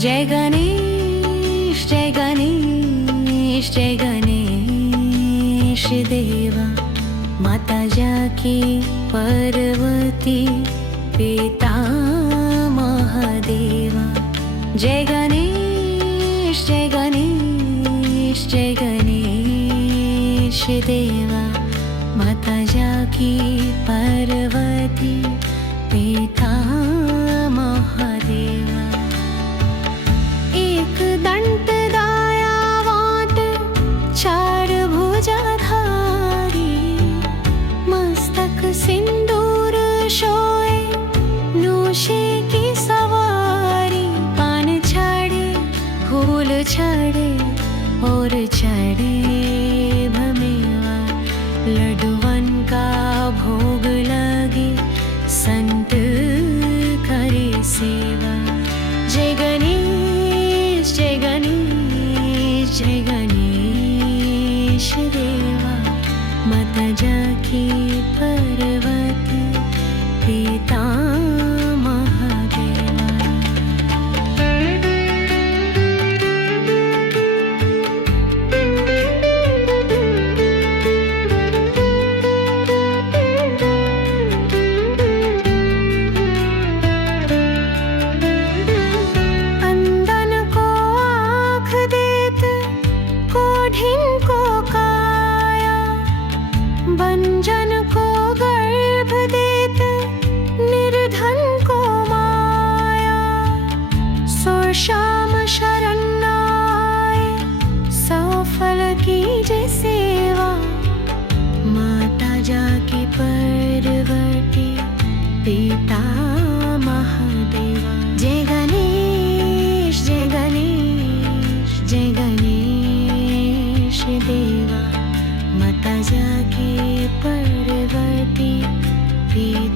जय गणेश जय गणेश जय गणेश देवा। माता जाकी पार्वती पिता महादेवा। जय गणेश जय गणेश जय गणेश देवा। माता जाकी पार्वती पिता महादेवा। एक दंत दायावाट चार भुजाधारी। मस्तक सिंदूर शोए नूशे की सवारी। पान छाड़े फूल छाड़े और छाड़े भमेवा। लड्डुवन का भोग लगे संत करे सेवा। जय गणेश जय गणेश जय गणेश देवा। माता जाकी पार्वती पिता महादेवा। अंदन को आँख देत कोढ़िन को काया। बंजन को गर्भ देत निर्धन को माया। सुर श्याम शरण आए सफल कीजे सेवा। माता जाकी पार्वती पिता महादेवा। जय गणेश जय गणेश जय गणेश देवा। माता जाकी पार्वती पिता